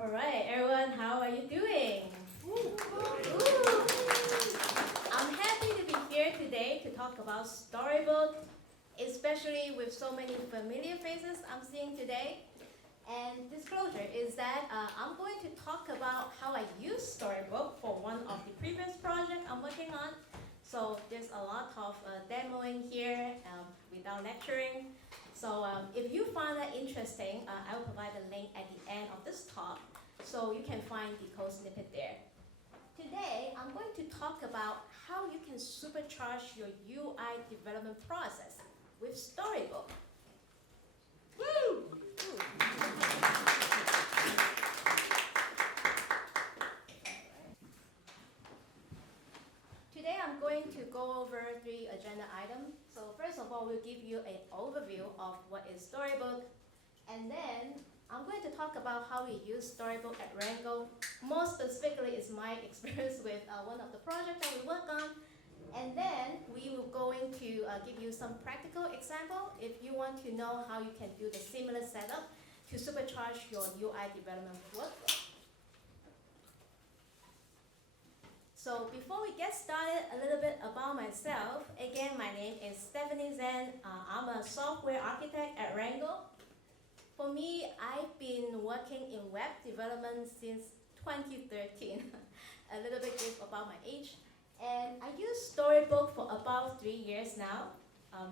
All right, everyone, how are you doing? Ooh. I'm happy to be here today to talk about Storybook, especially with so many familiar faces I'm seeing today. And disclosure is that I'm going to talk about how I use Storybook for one of the previous projects I'm working on. So there's a lot of demoing here without lecturing. So if you find that interesting, I will provide a link at the end of this talk, so you can find the code snippet there. Today, I'm going to talk about how you can supercharge your UI development process with Storybook. Woo! Today, I'm going to go over 3 agenda items. So first of all, we'll give you an overview of what is Storybook, and then I'm going to talk about how we use Storybook at Rangle. More specifically, is my experience with one of the projects that we work on. And then we will going to give you some practical example if you want to know how you can do the similar setup to supercharge your UI development workflow. So before we get started, a little bit about myself. Again, my name is Stephanie Zeng. I'm a software architect at Rangle. For me, I've been working in web development since 2013. A little bit brief about my age. And I use Storybook for about 3 years now,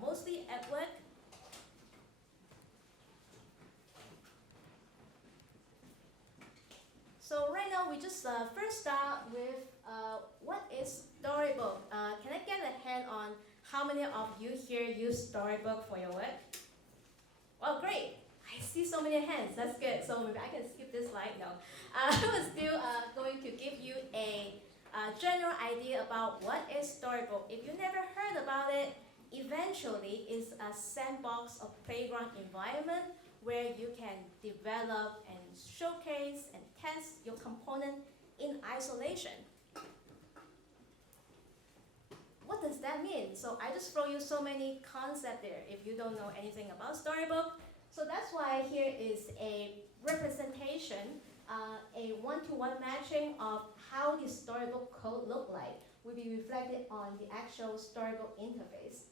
mostly at work. So right now, we just first start with what is Storybook? Can I get a hand on how many of you here use Storybook for your work? Well, great. I see so many hands. That's good. So maybe I can skip this slide. No. I was still going to give you a general idea about what is Storybook. If you never heard about it, eventually it's a sandbox of playground environment where you can develop and showcase and test your component in isolation. What does that mean? So I just throw you so many concepts there if you don't know anything about Storybook. So that's why here is a representation, a one-to-one matching of how the Storybook code look like will be reflected on the actual Storybook interface.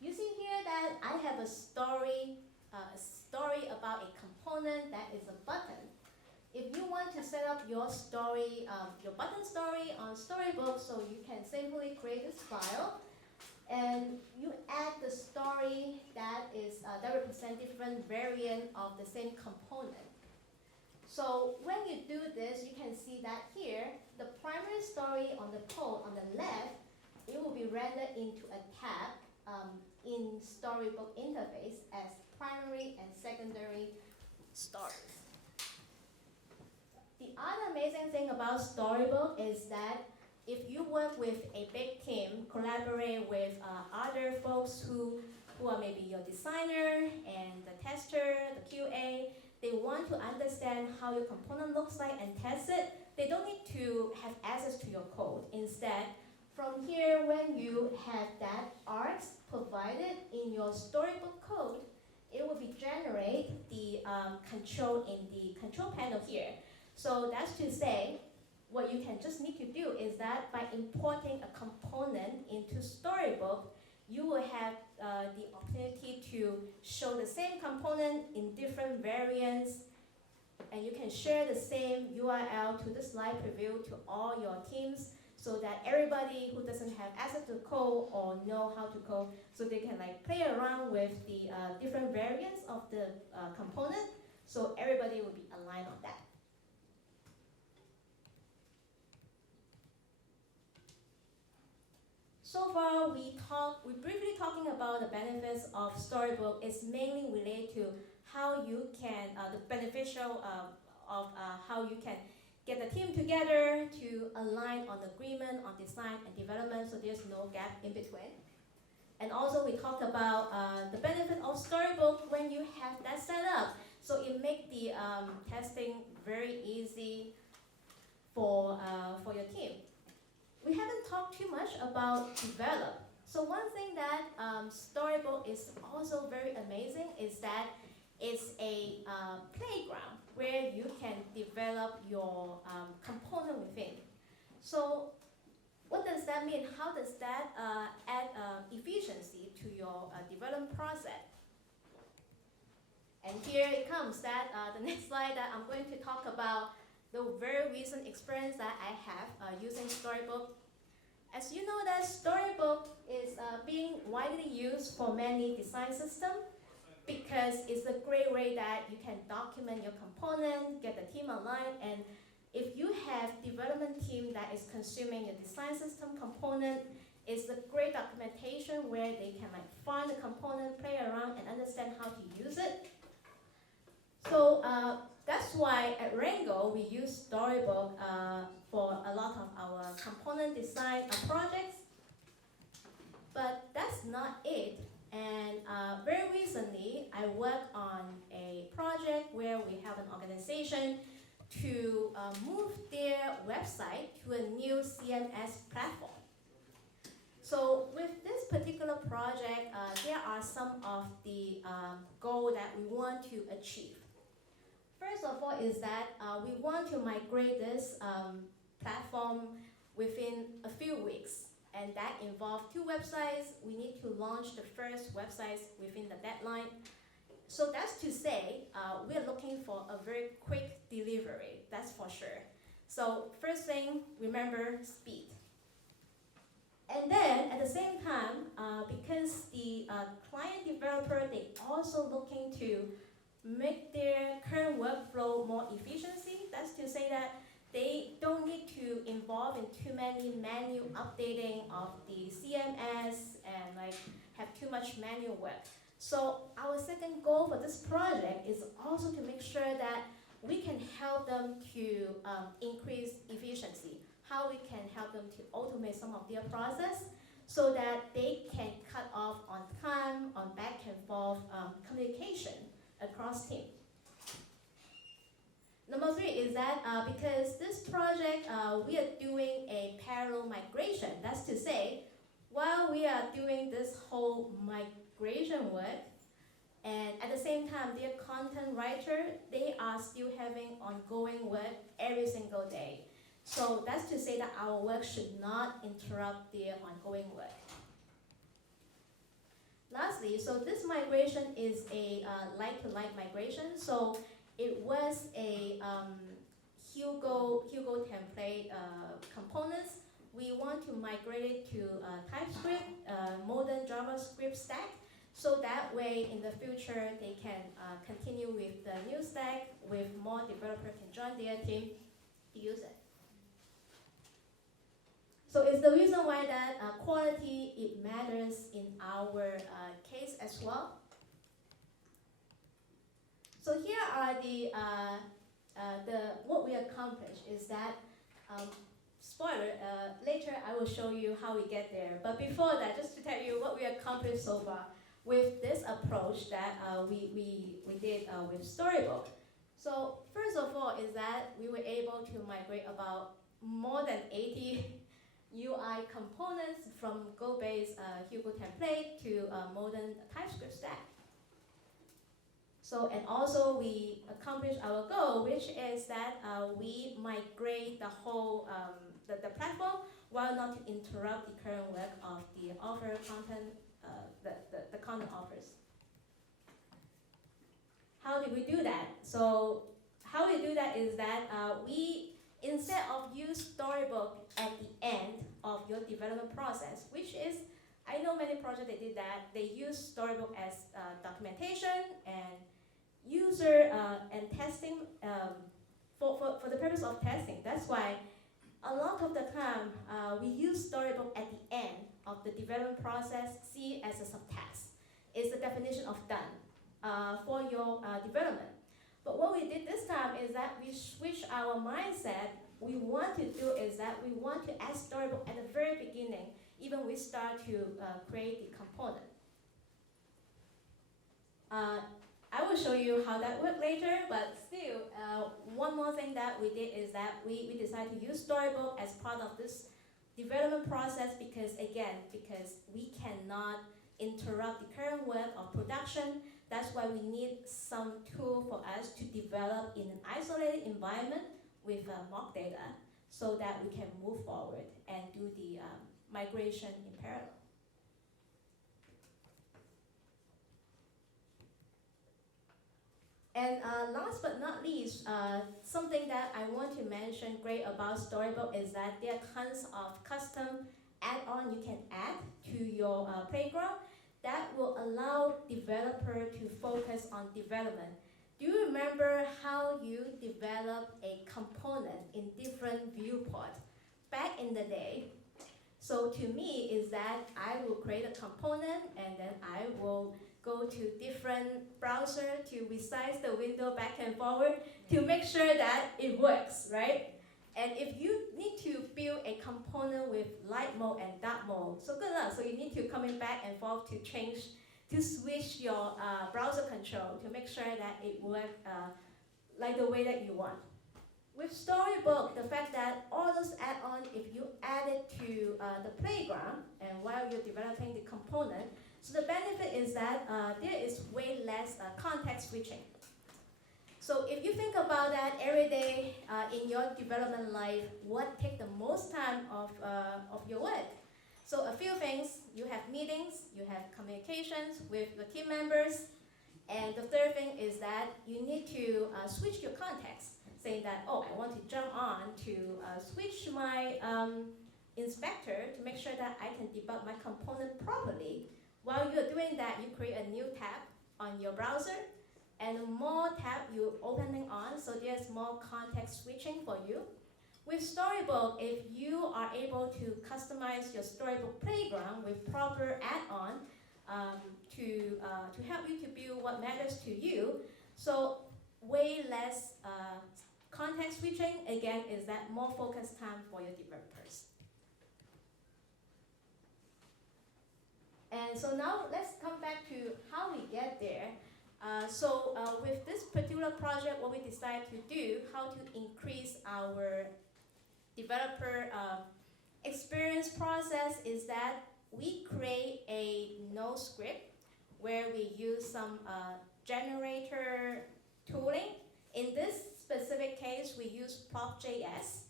You see here that I have a story about a component that is a button. If you want to set up your story, your button story on Storybook, so you can simply create this file. And you add the story that represents different variant of the same component. So when you do this, you can see that here, the primary story on the code on the left, it will be rendered into a tab in Storybook interface as primary and secondary stories. The other amazing thing about Storybook is that if you work with a big team, collaborate with other folks who are maybe your designer and the tester, the QA, they want to understand how your component looks like and test it, they don't need to have access to your code. Instead, from here, when you have that arcs provided in your Storybook code, it will be generate the control in the control panel here. So that's to say, what you can just need to do is that by importing a component into Storybook, you will have the opportunity to show the same component in different variants, and you can share the same URL to the slide preview to all your teams so that everybody who doesn't have access to code or know how to code, so they can play around with the different variants of the component, so everybody will be aligned on that. So far, we're briefly talking about the benefits of Storybook. It's mainly related to how you can, the beneficial of how you can get the team together to align on agreement, on design and development, so there's no gap in between. And also we talked about the benefit of Storybook when you have that set up. So it makes the testing very easy for your team. We haven't talked too much about develop. So one thing that Storybook is also very amazing is that It's a playground where you can develop your component within. So what does that mean? How does that add efficiency to your development process? And here it comes, that the next slide that I'm going to talk about the very recent experience that I have using Storybook. As you know, that Storybook is being widely used for many design systems because it's a great way that you can document your component, get the team aligned, and if you have development team that is consuming your design system component, it's a great documentation where they can like find the component, play around, and understand how to use it. So that's why at Rangle we use Storybook for a lot of our component design projects. But that's not it. And very recently, I worked on a project where we have an organization to move their website to a new CMS platform. So with this particular project, there are some of the goals that we want to achieve. First of all is that we want to migrate this platform within a few weeks. And that involves 2 websites. We need to launch the first websites within the deadline. So that's to say, we're looking for a very quick delivery, that's for sure. So first thing, remember speed. And then at the same time, because the client developer, they also looking to make their current workflow more efficiency. That's to say that they don't need to involve in too many manual updating of the CMS and like have too much manual work. So our second goal for this project is also to make sure that we can help them to increase efficiency, how we can help them to automate some of their process so that they can cut off on time, on back and forth communication across team. Number 3 is that because this project, we are doing a parallel migration. That's to say, while we are doing this whole migration work, and at the same time, their content writer, they are still having ongoing work every single day. So that's to say that our work should not interrupt their ongoing work. Lastly, so this migration is a like-to-like migration. So it was a Hugo template components. We want to migrate it to TypeScript, modern JavaScript stack, so that way in the future they can continue with the new stack, with more developers can join their team to use it. So it's the reason why that quality, it matters in our case as well. So here are the what we accomplished is that, spoiler, later I will show you how we get there. But before that, just to tell you what we accomplished so far with this approach that we did with Storybook. So first of all is that we were able to migrate about more than 80 UI components from Go-based Hugo template to modern TypeScript stack. So, and also we accomplished our goal, which is that we migrate the whole the platform while not to interrupt the current work of the offer content, the content offers. How did we do that? So how we do that is that we, instead of use Storybook at the end of your development process, which is, I know many projects they did that, they use Storybook as documentation and user and testing for the purpose of testing. That's why a lot of the time we use Storybook at the end of the development process, see as a subtask. It's the definition of done for your development. But what we did this time is that we switched our mindset. We want to do is that we want to add Storybook at the very beginning, even we start to create the component. I will show you how that worked later, but still, one more thing that we did is that we decided to use Storybook as part of this development process because, again, because we cannot interrupt the current work of production. That's why we need some tool for us to develop in an isolated environment with mock data so that we can move forward and do the migration in parallel. And last but not least, something that I want to mention great about Storybook is that there are tons of custom add-on you can add to your playground that will allow developer to focus on development. Do you remember how you develop a component in different viewports back in the day? So to me is that I will create a component and then I will go to different browser to resize the window back and forward to make sure that it works, right? And if you need to build a component with light mode and dark mode, so good luck. So you need to come in back and forth to change, to switch your browser control to make sure that it works like the way that you want. With Storybook, the fact that all those add-ons, if you add it to the playground and while you're developing the component, so the benefit is that there is way less context switching. So if you think about that every day in your development life, what takes the most time of your work? So a few things, you have meetings, you have communications with the team members, and the third thing is that you need to switch your context, saying that, oh, I want to jump on to switch my inspector to make sure that I can debug my component properly. While you're doing that, you create a new tab on your browser, and the more tab you're opening on, so there's more context switching for you. With Storybook, if you are able to customize your Storybook playground with proper add-on to help you to build what matters to you, so way less context switching, again, is that more focused time for your developers. And so now let's come back to how we get there. With this particular project, what we decided to do, how to increase our developer experience process is that we create a node script where we use some generator tooling. In this specific case, we use prop.js.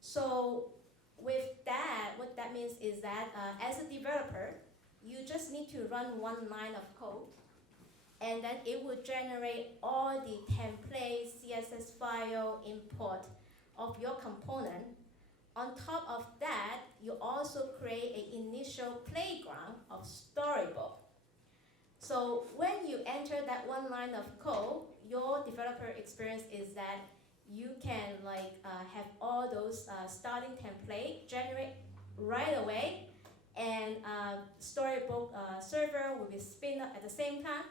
So with that, what that means is that as a developer, you just need to run one line of code, and then it will generate all the template CSS file import of your component. On top of that, you also create an initial playground of Storybook. So when you enter that one line of code, your developer experience is that you can have all those starting template generate right away, and Storybook server will be spin up at the same time.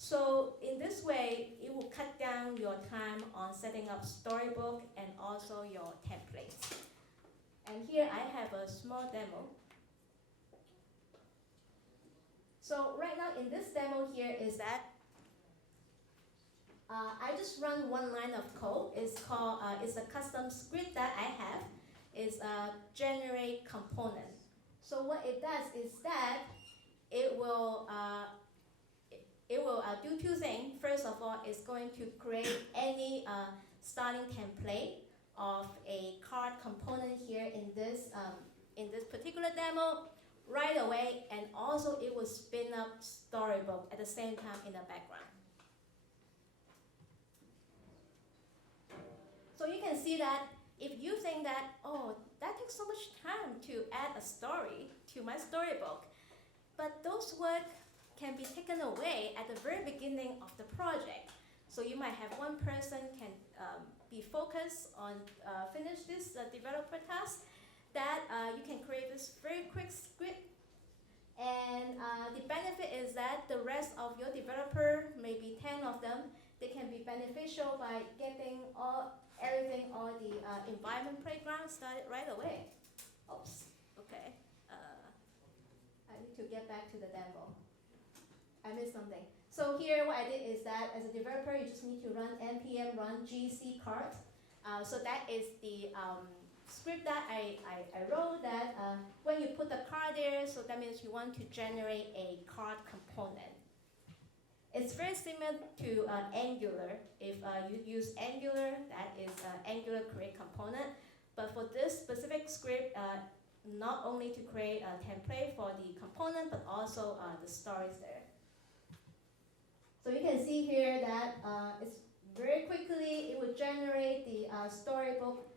So in this way, it will cut down your time on setting up Storybook and also your templates. And here I have a small demo. So right now in this demo here is that I just run one line of code. It's called, it's a custom script that I have. It's generate component. So what it does is that it will do two things. First of all, it's going to create any starting template of a card component here in this particular demo right away, and also it will spin up Storybook at the same time in the background. So you can see that if you think that, oh, that takes so much time to add a story to my Storybook, but those work can be taken away at the very beginning of the project. So you might have one person can be focused on finish this developer task, that you can create this very quick script. And the benefit is that the rest of your developer, maybe 10 of them, they can be beneficial by getting all the environment playground started right away. Oops, okay. I need to get back to the demo. I missed something. So here what I did is that as a developer, you just need to run npm run gc cart. So that is the script that I wrote that when you put the card there, so that means you want to generate a card component. It's very similar to Angular. If you use Angular, that is Angular create component. But for this specific script, not only to create a template for the component, but also the stories there. So you can see here that it's very quickly, it will generate the storybook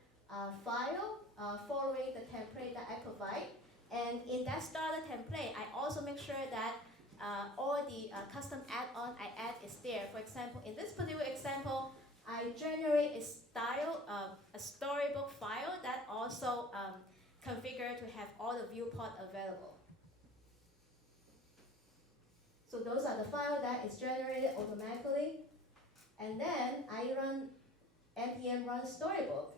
file following the template that I provide. And in that starter template, I also make sure that all the custom add-on I add is there. For example, in this particular example, I generate a style, a storybook file that also configured to have all the viewport available. So those are the files that is generated automatically. And then I run npm run storybook.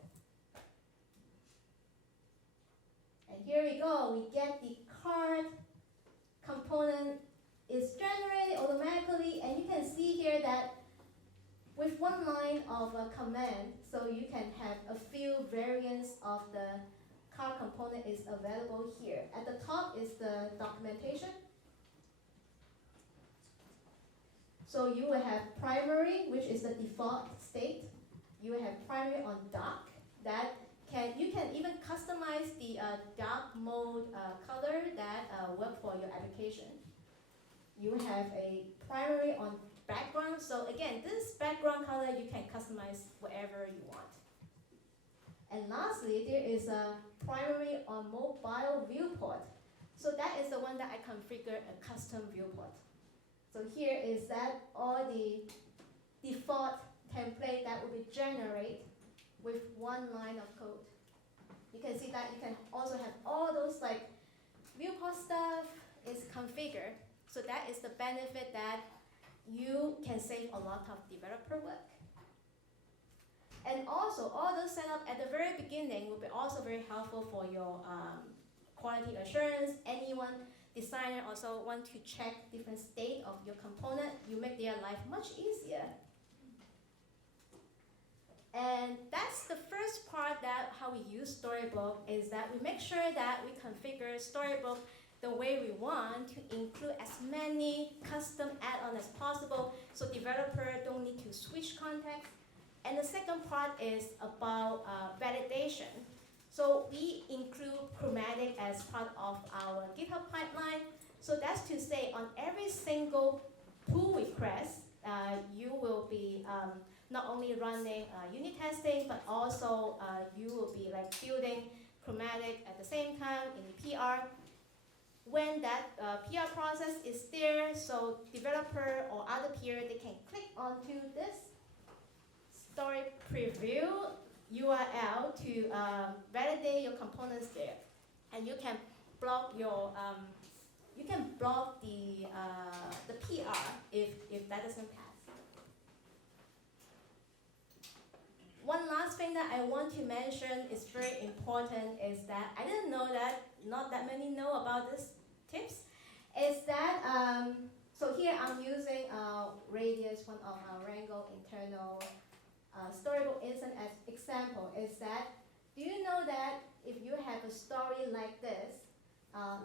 And here we go, we get the card component is generated automatically, and you can see here that with one line of a command, so you can have a few variants of the card component is available here. At the top is the documentation. So you will have primary, which is the default state. You will have primary on dock that you can even customize the dark mode color that work for your application. You have a primary on background. So again, this background color you can customize whatever you want. And lastly, there is a primary on mobile viewport. So that is the one that I configure a custom viewport. So here is that all the default template that will be generated with one line of code. You can see that you can also have all those like viewport stuff is configured. So that is the benefit that you can save a lot of developer work. And also, all those setup at the very beginning will be also very helpful for your quality assurance. Anyone designer also want to check different state of your component, you make their life much easier. And that's the first part that how we use Storybook is that we make sure that we configure Storybook the way we want to include as many custom add-ons as possible so developer don't need to switch context. And the second part is about validation. So we include chromatic as part of our GitHub pipeline. So that's to say on every single pull request, you will be not only running unit testing, but also you will be like building chromatic at the same time in the PR. When that PR process is there, so developer or other peer, they can click onto this story preview URL to validate your components there, and you can block your the PR if that doesn't pass. One last thing that I want to mention is very important is that I didn't know that not that many know about this tips. Is that so here I'm using Radius, one of our Rangle internal Storybook instance as example. Is that do you know that if you have a story like this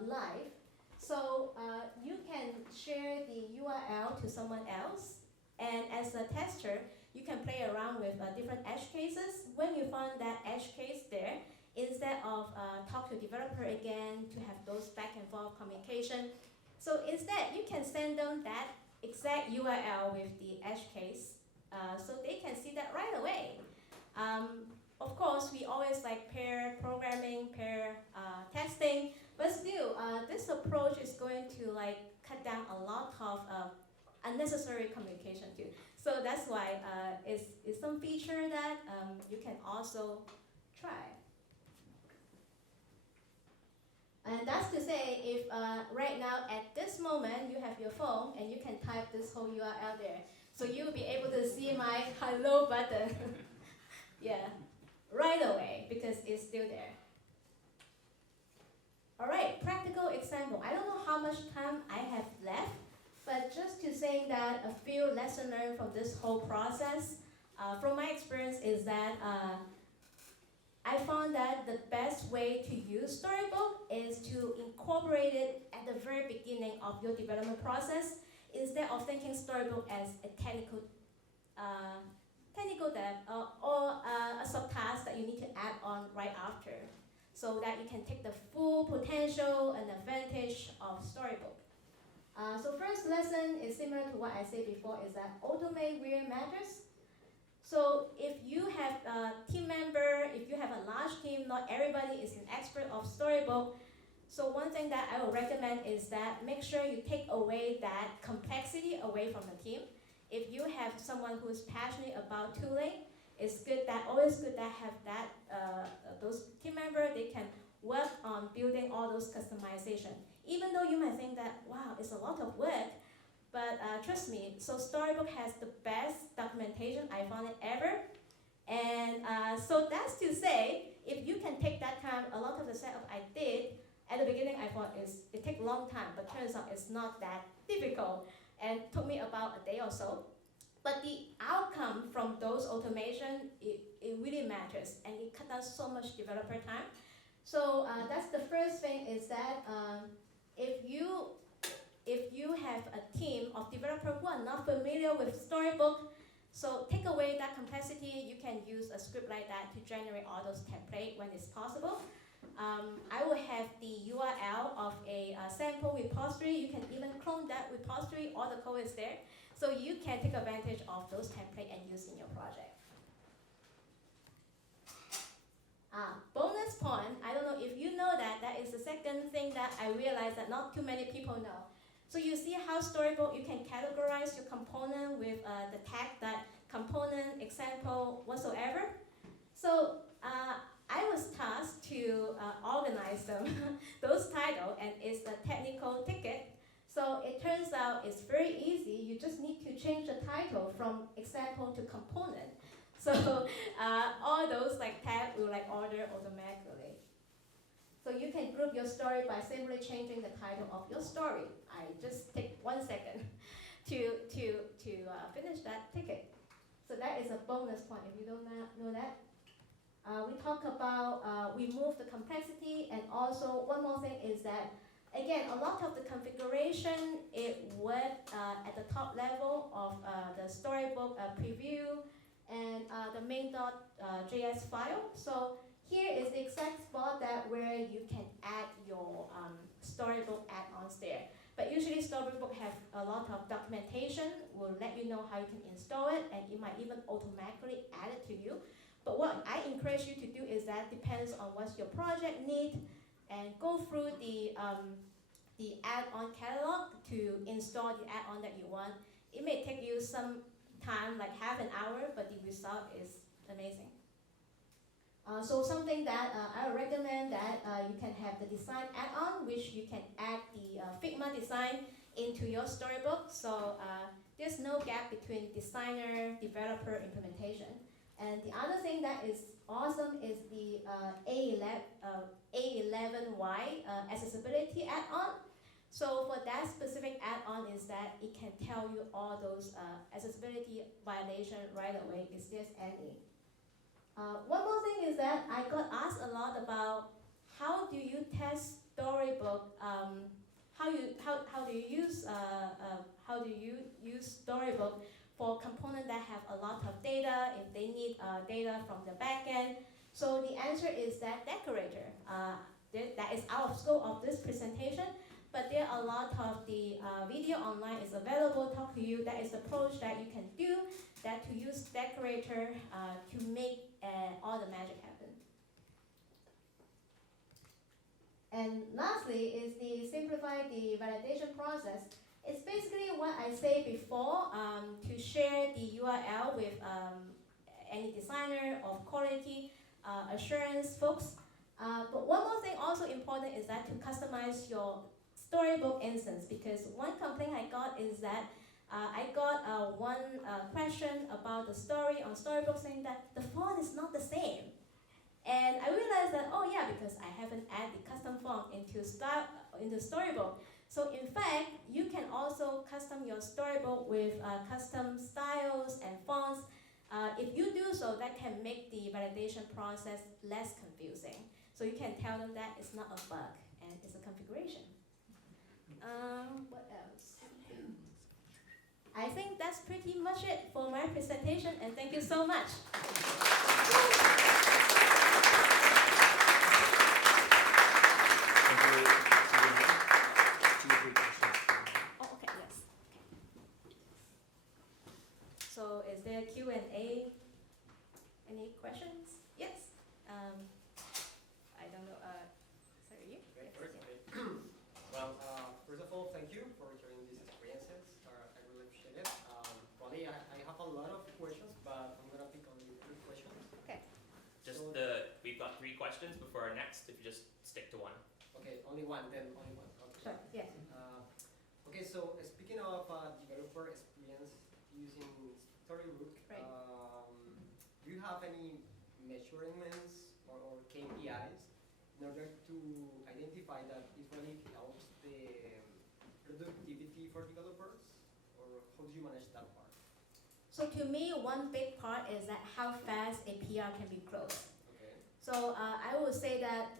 live, so you can share the URL to someone else, and as a tester, you can play around with different edge cases. When you find that edge case there, instead of talk to developer again to have those back and forth communication, so instead you can send them that exact URL with the edge case, so they can see that right away. Of course, we always like pair programming, pair testing, but still, this approach is going to like cut down a lot of unnecessary communication too. So that's why it's some feature that you can also try. And that's to say, if right now at this moment you have your phone and you can type this whole URL there, so you'll be able to see my hello button. Yeah, right away because it's still there. All right, practical example. I don't know how much time I have left, but just to say that a few lessons learned from this whole process, from my experience is that I found that the best way to use Storybook is to incorporate it at the very beginning of your development process. instead of thinking Storybook as a technical dev or a subtask that you need to add on right after, so that you can take the full potential and advantage of Storybook. So first lesson is similar to what I said before, is that automate where it matters. So if you have a team member, if you have a large team, not everybody is an expert of Storybook. So one thing that I would recommend is that make sure you take away that complexity away from the team. If you have someone who is passionate about tooling, it's good that always good that have that those team members, they can work on building all those customization. Even though you might think that, wow, it's a lot of work, but trust me, so Storybook has the best documentation I found it ever. And so that's to say, if you can take that time, a lot of the setup I did, at the beginning I thought it takes a long time, but turns out it's not that difficult. And took me about a day or so. But the outcome from those automation, it really matters, and it cut down so much developer time. So that's the first thing, is that if you have a team of developers who are not familiar with Storybook, so take away that complexity. You can use a script like that to generate all those templates when it's possible. I will have the URL of a sample repository. You can even clone that repository, all the code is there. So you can take advantage of those templates and use in your project. Bonus point, I don't know if you know that, that is the second thing that I realized that not too many people know. So you see how Storybook, you can categorize your component with the tag that component, example, whatsoever. So I was tasked to organize them, those titles, and it's a technical ticket. So it turns out it's very easy. You just need to change the title from example to component. So all those like tags will like order automatically. So you can group your story by simply changing the title of your story. I just take 1 second to finish that ticket. So that is a bonus point if you don't know that. We talk about remove the complexity, and also one more thing is that, again, a lot of the configuration, it worked at the top level of the Storybook preview and the main.js file. So here is the exact spot that where you can add your Storybook add-ons there. But usually Storybook have a lot of documentation, will let you know how you can install it, and it might even automatically add it to you. But what I encourage you to do is that depends on what your project needs, and go through the add-on catalog to install the add-on that you want. It may take you some time, like half an hour, but the result is amazing. So something that I would recommend that you can have the design add-on, which you can add the Figma design into your Storybook. So there's no gap between designer, developer, implementation. And the other thing that is awesome is the A11Y accessibility add-on. So for that specific add-on is that it can tell you all those accessibility violation right away if there's any. One more thing is that I got asked a lot about how do you test Storybook, how do you use Storybook for components that have a lot of data, if they need data from the backend. So the answer is that decorator. That is out of scope of this presentation, but there are a lot of the video online is available, talk to you. That is the approach that you can do, that to use decorator to make all the magic happen. And lastly is the simplify the validation process. It's basically what I said before, to share the URL with any designer of quality assurance folks. But one more thing also important is that to customize your Storybook instance, because one complaint I got is that I got one question about the story on Storybook saying that the font is not the same. And I realized that, oh yeah, because I haven't added the custom font into Storybook. So in fact, you can also custom your Storybook with custom styles and fonts. If you do so, that can make the validation process less confusing. So you can tell them that it's not a bug and it's a configuration. What else? I think that's pretty much it for my presentation, and thank you so much. Oh, okay, yes. Okay. So is there Q&A? Any questions? Yes. I don't know. Sorry, you? Okay, Yes, first, yeah. okay. Well, first of all, thank you for sharing these experiences. I really appreciate it. Probably I have a lot of questions, but I'm gonna pick only 3 questions. Okay. We've got 3 questions before our next, if you just stick to one. Okay, only one, then only one. Okay. Sure. Yes. Okay, so speaking of developer experience using Storybook, Right. Do you have any measurements or KPIs in order to identify that it really helps the productivity for developers, or how do you manage that part? So to me, one big part is that how fast a PR can be closed. Okay. So I would say that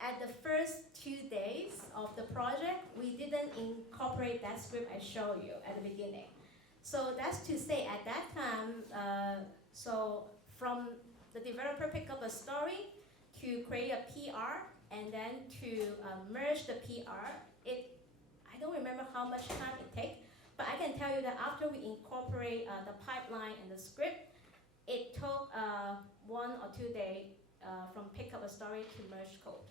at the first 2 days of the project, we didn't incorporate that script I showed you at the beginning. So that's to say at that time, so from the developer pick up a story to create a PR and then to merge the PR, I don't remember how much time it takes, but I can tell you that after we incorporate the pipeline and the script, it took 1 or 2 days from pick up a story to merge code.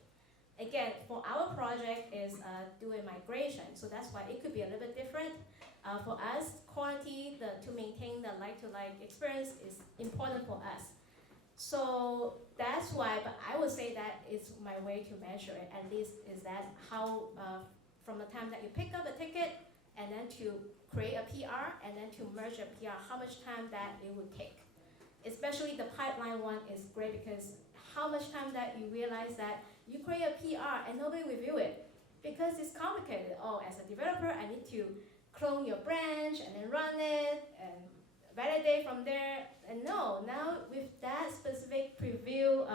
Again, for our project is doing migration, so that's why it could be a little bit different. For us, quality to maintain the like-to-like experience is important for us. So that's why, but I would say that is my way to measure it, at least is that how, from the time that you pick up a ticket, and then to create a PR, and then to merge a PR, how much time that it would take. Especially the pipeline one is great because how much time that you realize that you create a PR and nobody review it because it's complicated. Oh, as a developer, I need to clone your branch and then run it and validate from there. And no, now with that specific preview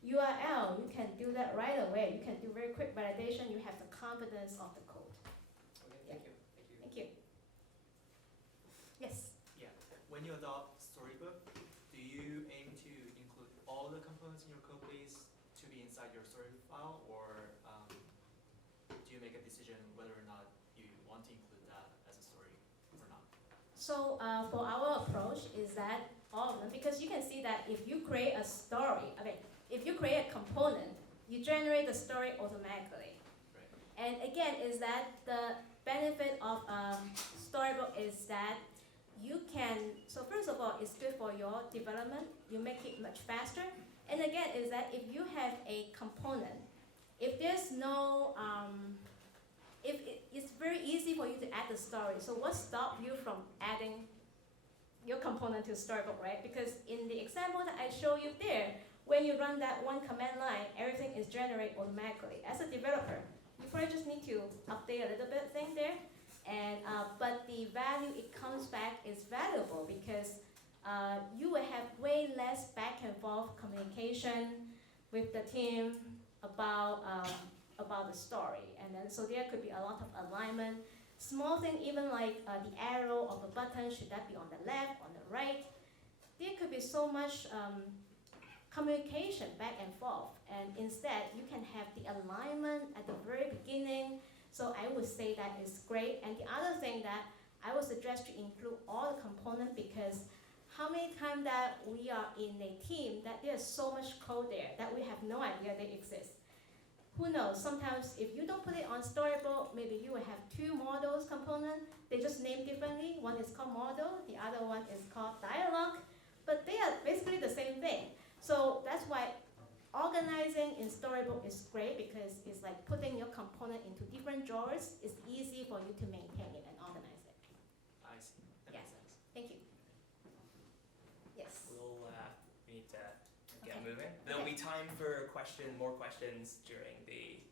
URL, you can do that right away. You can do very quick validation. You have the confidence of the code. Okay, thank you. Thank you. Yes. Yeah. When you adopt Storybook, do you aim to include all the components in your code base to be inside your story file, or do you make a decision whether or not you want to include that as a story or not? So for our approach is that all of them, because you can see that if you create a story, if you create a component, you generate the story automatically. Right. And again, is that the benefit of Storybook is that you can, so first of all, it's good for your development. You make it much faster. And again, is that if you have a component, if there's no, it's very easy for you to add the story. So what stops you from adding your component to Storybook, right? Because in the example that I show you there, when you run that one command line, everything is generated automatically. As a developer, you probably just need to update a little bit thing there. And but the value it comes back is valuable because you will have way less back and forth communication with the team about the story, and then so there could be a lot of alignment. Small thing, even like the arrow of a button, should that be on the left, on the right? There could be so much communication back and forth, and instead you can have the alignment at the very beginning. So I would say that is great. And the other thing that I would suggest to include all the components, because how many times that we are in a team that there's so much code there that we have no idea they exist. Who knows, sometimes if you don't put it on Storybook, maybe you will have 2 models component, they just named differently. One is called model, the other one is called dialogue, but they are basically the same thing. So that's why organizing in Storybook is great, because it's like putting your component into different drawers. It's easy for you to maintain it and organize it. I see. That Yes. makes sense. Thank you. Yes. We need to get Okay. moving. There'll Okay. be time for more questions during the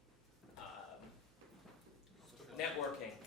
networking